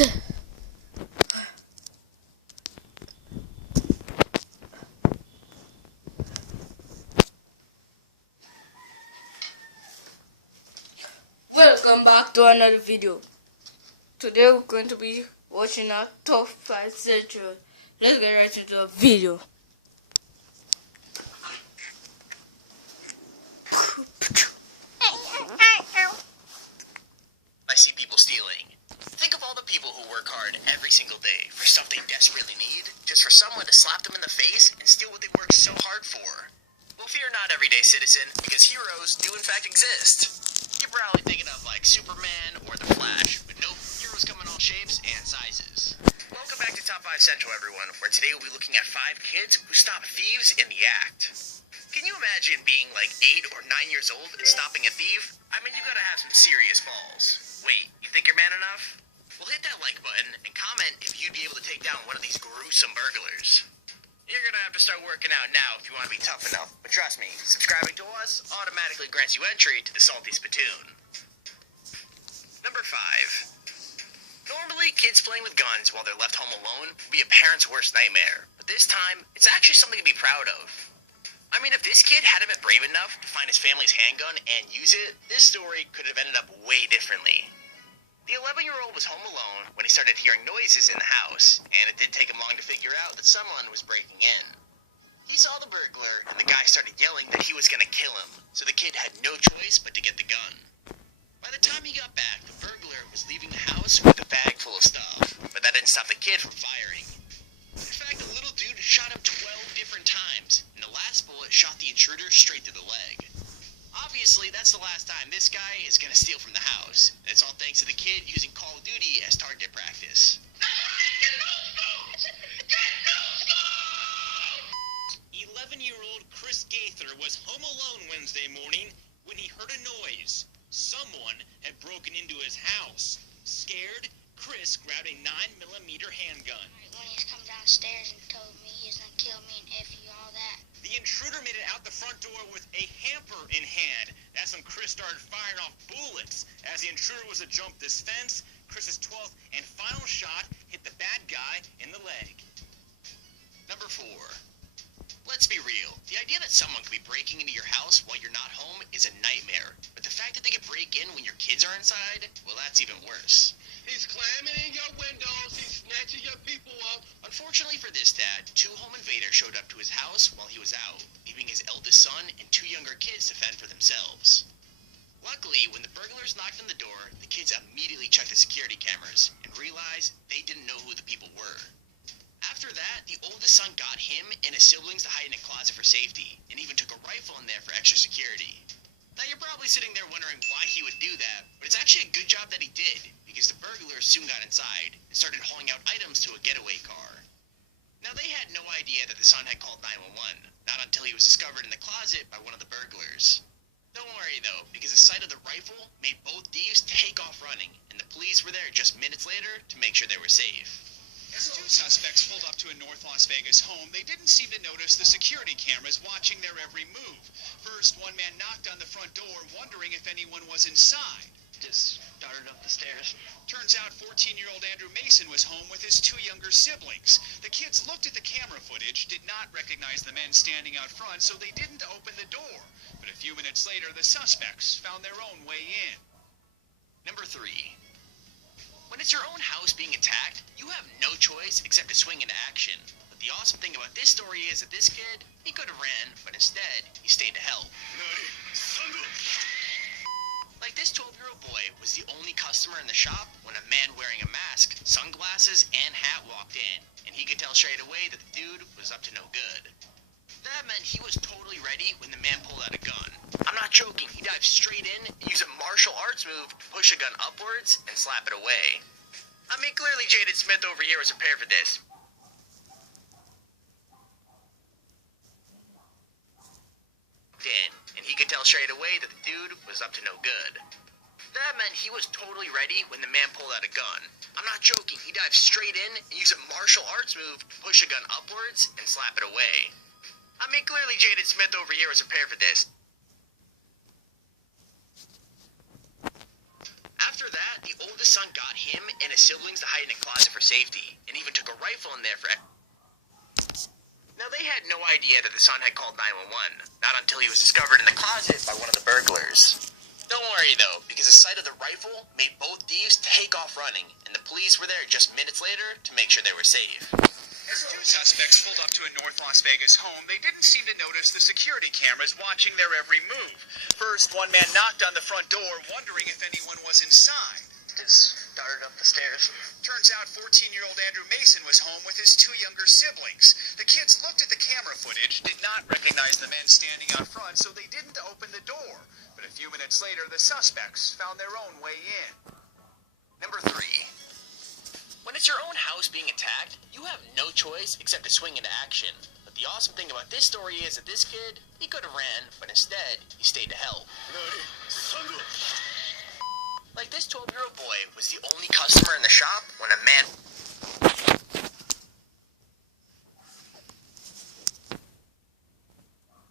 Welcome back to another video. Today we're going to be watching our top 5 cereals. Let's get right into the video. I see people stealing. Think of all the people who work hard every single day for stuff they desperately need, just for someone to slap them in the face and steal what they worked so hard for. Well, fear not, everyday citizen, because heroes do in fact exist. You're probably thinking of like Superman or the Flash, but nope, heroes come in all shapes and sizes. Welcome back to Top 5 Central, everyone, where today we'll be looking at 5 kids who stop thieves in the act. Can you imagine being like 8 or 9 years old and stopping a thief? I mean, you gotta have some serious balls. Wait, you think you're man enough? Well, hit that like button and comment if you'd be able to take down one of these gruesome burglars. You're gonna have to start working out now if you want to be tough enough, but trust me, subscribing to us automatically grants you entry to the Salty Spittoon. Number 5. Normally, kids playing with guns while they're left home alone would be a parent's worst nightmare, but this time, it's actually something to be proud of. I mean, if this kid hadn't been brave enough to find his family's handgun and use it, this story could have ended up way differently. The 11-year-old was home alone when he started hearing noises in the house, and it didn't take him long to figure out that someone was breaking in. He saw the burglar, and the guy started yelling that he was going to kill him, so the kid had no choice but to get the gun. By the time he got back, the burglar was leaving the house with a bag full of stuff, but that didn't stop the kid from firing. In fact, the little dude shot him 12 different times, and the last bullet shot the intruder straight through the leg. Obviously, that's the last time this guy is going to steal from the house, and it's all thanks to the kid using Call of Duty as target practice. 11-year-old Chris Gaither was home alone Wednesday morning when he heard a noise. Someone had broken into his house. Scared, Chris grabbed a 9mm handgun. When he's come downstairs and told me he's gonna kill me and F you, all that. The intruder made it out the front door with a hamper in hand. That's when Chris started firing off bullets. As the intruder was to jump this fence, Chris's 12th and final shot hit the bad guy in the leg. Number 4. Let's be real. The idea that someone could be breaking into your house while you're not home is a nightmare. But the fact that they could break in when your kids are inside, well, that's even worse. He's climbing in your windows, he's snatching your people up. Unfortunately for this dad, 2 home invaders showed up to his house while he was out, leaving his eldest son and 2 younger kids to fend for themselves. Luckily, when the burglars knocked on the door, the kids immediately checked the security cameras and realized they didn't know who the people were. After that, the oldest son got him and his siblings to hide in a closet for safety, and even took a rifle in there for extra security. Now you're probably sitting there wondering why he would do that, but it's actually a good job that he did, because the burglars soon got inside and started hauling out items to a getaway car. Now they had no idea that the son had called 911, not until he was discovered in the closet by one of the burglars. Don't worry though, because the sight of the rifle made both thieves take off running, and the police were there just minutes later to make sure they were safe. As 2 suspects pulled up to a North Las Vegas home, they didn't seem to notice the security cameras watching their every move. First, one man knocked on the front door, wondering if anyone was inside. Just started up the stairs. Turns out 14-year-old Andrew Mason was home with his 2 younger siblings. The kids looked at the camera footage, did not recognize the men standing out front, so they didn't open the door. But a few minutes later, the suspects found their own way in. Number 3. When it's your own house being attacked, you have no choice except to swing into action. But the awesome thing about this story is that this kid, he could have ran, but instead, he stayed to help. Like this 12-year-old boy was the only customer in the shop when a man wearing a mask, sunglasses, and hat walked in, and he could tell straight away that the dude was up to no good. That meant he was totally ready when the man pulled out a gun. I'm not joking, he dived straight in and used a martial arts move to push a gun upwards and slap it away. I mean, clearly Jaden Smith over here was prepared for this. And he could tell straight away that the dude was up to no good. That meant he was totally ready when the man pulled out a gun. I'm not joking, he dived straight in and used a martial arts move to push a gun upwards and slap it away. I mean, clearly Jaden Smith over here was prepared for this. After that, the the oldest son got him and his siblings to hide in a closet for safety, and even took a rifle in there for... Now, they had no idea that the son had called 911, not until he was discovered in the closet by one of the burglars. Don't worry, though, because the sight of the rifle made both thieves take off running, and the police were there just minutes later to make sure they were safe. As two suspects pulled up to a North Las Vegas home, they didn't seem to notice the security cameras watching their every move. First, one man knocked on the front door, wondering if anyone was inside. Just started up the stairs. Turns out 14-year-old Andrew Mason was home with his two younger siblings. The kids looked at the camera footage, did not recognize the men standing out front, so they didn't open the door. But a few minutes later, the suspects found their own way in. Number 3. When it's your own house being attacked, you have no choice except to swing into action. But the awesome thing about this story is that this kid, he could have ran, but instead, he stayed to help. Like this 12-year-old boy was the only customer in the shop when a man...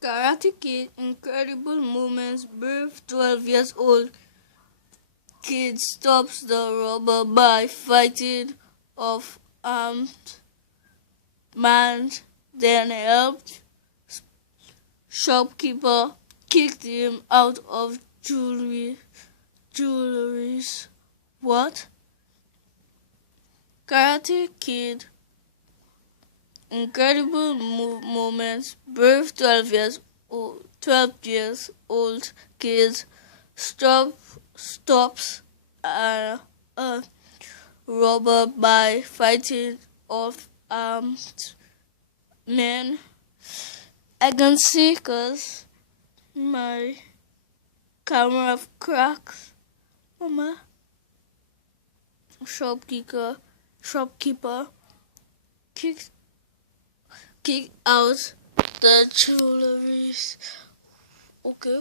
Karate Kid, incredible moments, brave 12 years old kid stops the robber by fighting off armed man, then helped shopkeeper kicked him out of jewelries. What? Karate Kid, incredible moments, brave 12 years old kid stops a robber by fighting off armed men. I can see cause my camera cracks. Mama. Shopkeeper kicked out the jewelries. Okay.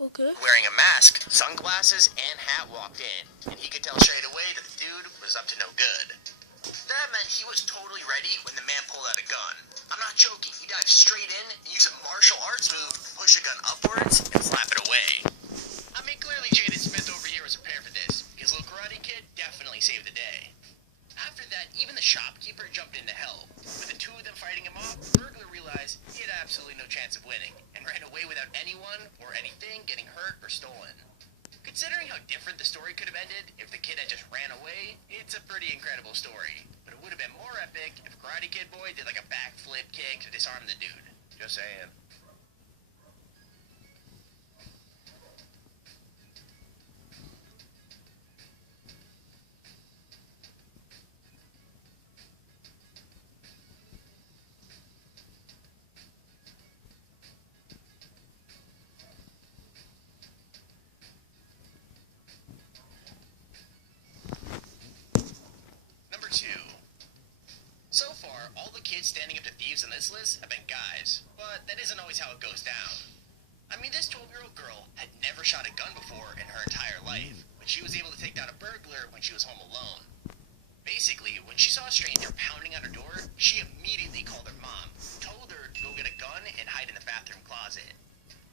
Wearing a mask, sunglasses, and hat walked in, and he could tell straight away that the dude was up to no good. That meant he was totally ready when the man pulled out a gun. I'm not joking, he dived straight in and used a martial arts move to push a gun upwards and slap it away. I mean, clearly Jaden Smith over here was prepared for this, because little Karate Kid definitely saved the day. After that, even the shopkeeper jumped in to help. With the two of them fighting him off, the burglar realized he had absolutely no chance of winning, and ran away without anyone or anything getting hurt or stolen. Considering how different the story could have ended if the kid had just ran away, it's a pretty incredible story. But it would have been more epic if Karate Kid Boy did like a backflip kick to disarm the dude. Just saying. So far, all the kids standing up to thieves on this list have been guys, but that isn't always how it goes down. I mean, this 12-year-old girl had never shot a gun before in her entire life, but she was able to take down a burglar when she was home alone. Basically, when she saw a stranger pounding on her door, she immediately called her mom, told her to go get a gun and hide in the bathroom closet.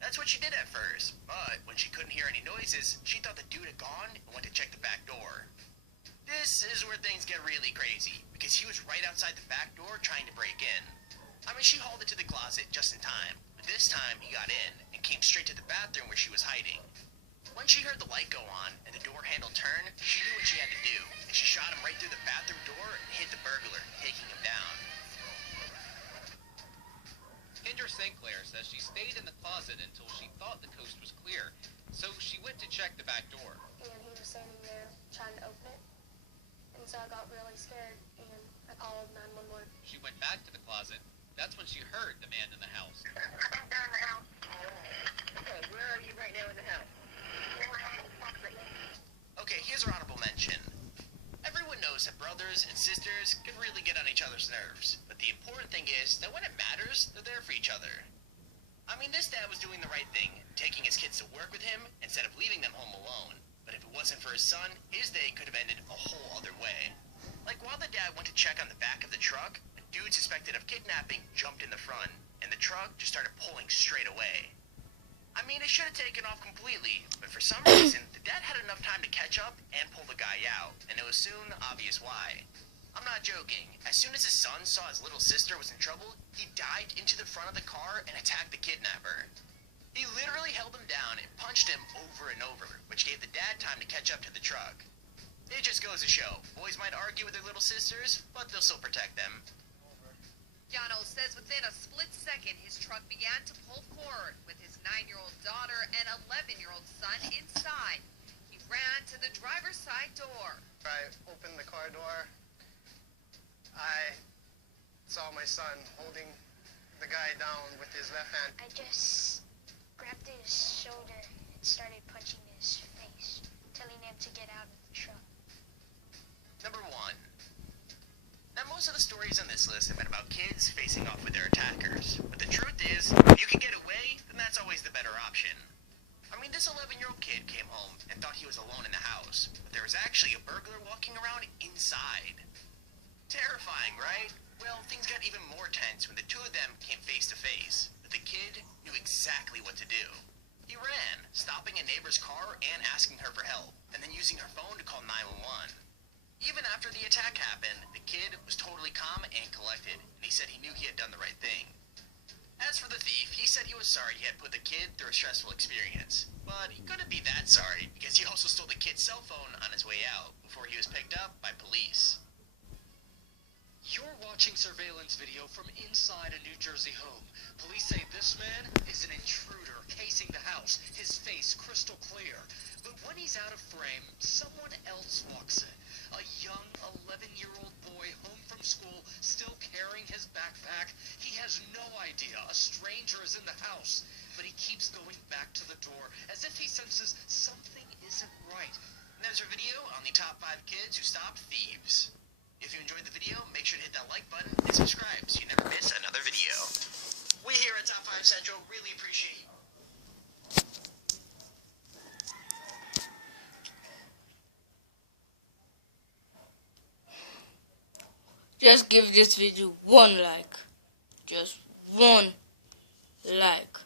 That's what she did at first, but when she couldn't hear any noises, she thought the dude had gone and went to check the back door. This is where things get really crazy, because he was right outside the back door trying to break in. I mean, she hauled it to the closet just in time, but this time he got in and came straight to the bathroom where she was hiding. When she heard the light go on and the door handle turn, she knew what she had to do, and she shot him right through the bathroom door and hit the burglar, taking him down. Kendra Sinclair says she stayed in the closet until she thought the coast was clear, so she went to check the back door. And he was standing there trying to open it. And so I got really scared and I called 911. She went back to the closet. That's when she heard the man in the house. I'm down in the house. Okay, where are you right now in the house? Okay, here's our honorable mention. Everyone knows that brothers and sisters can really get on each other's nerves, but the important thing is that when it matters, they're there for each other. I mean, this dad was doing the right thing, taking his kids to work with him instead of leaving them home alone. But if it wasn't for his son, his day could have ended a whole other way. Like while the dad went to check on the back of the truck, a dude suspected of kidnapping jumped in the front, and the truck just started pulling straight away. I mean, it should have taken off completely, but for some reason, the dad had enough time to catch up and pull the guy out, and it was soon obvious why. I'm not joking. As soon as his son saw his little sister was in trouble, he dived into the front of the car and attacked the kidnapper. He literally held him down and punched him over and over, which gave the dad time to catch up to the truck. It just goes to show, boys might argue with their little sisters, but they'll still protect them. Jono says within a split second, his truck began to pull forward with his 9-year-old daughter and 11-year-old son inside. He ran to the driver's side door. I opened the car door. I saw my son holding the guy down with his left hand. I just grabbed his shoulder and started punching his face, telling him to get out of the truck. Number 1. Now, most of the stories on this list have been about kids facing off with their attackers, but the truth is, if you can get away, then that's always the better option. I mean, this 11-year-old kid came home and thought he was alone in the house, but there was actually a burglar walking around inside. Terrifying, right? Well, things got even more tense when the two of them came face to face, but the kid knew exactly what to do. He ran, stopping a neighbor's car and asking her for help, and then using her phone to call 911. Even after the attack happened, the kid was totally calm and collected, and he said he knew he had done the right thing. As for the thief, he said he was sorry he had put the kid through a stressful experience. But he couldn't be that sorry, because he also stole the kid's cell phone on his way out, before he was picked up by police. You're watching surveillance video from inside a New Jersey home. Police say this man is an intruder casing the house, his face crystal clear. But when he's out of frame, someone else walks in. A young 11-year-old boy home from school, still carrying his backpack. He has no idea a stranger is in the house, but he keeps going back to the door as if he senses something isn't right. And there's our video on the top 5 kids who stopped thieves. If you enjoyed the video, make sure to hit that like button and subscribe so you never miss another video. We here at Top 5 Central really appreciate you. Just give this video one like. Just one like.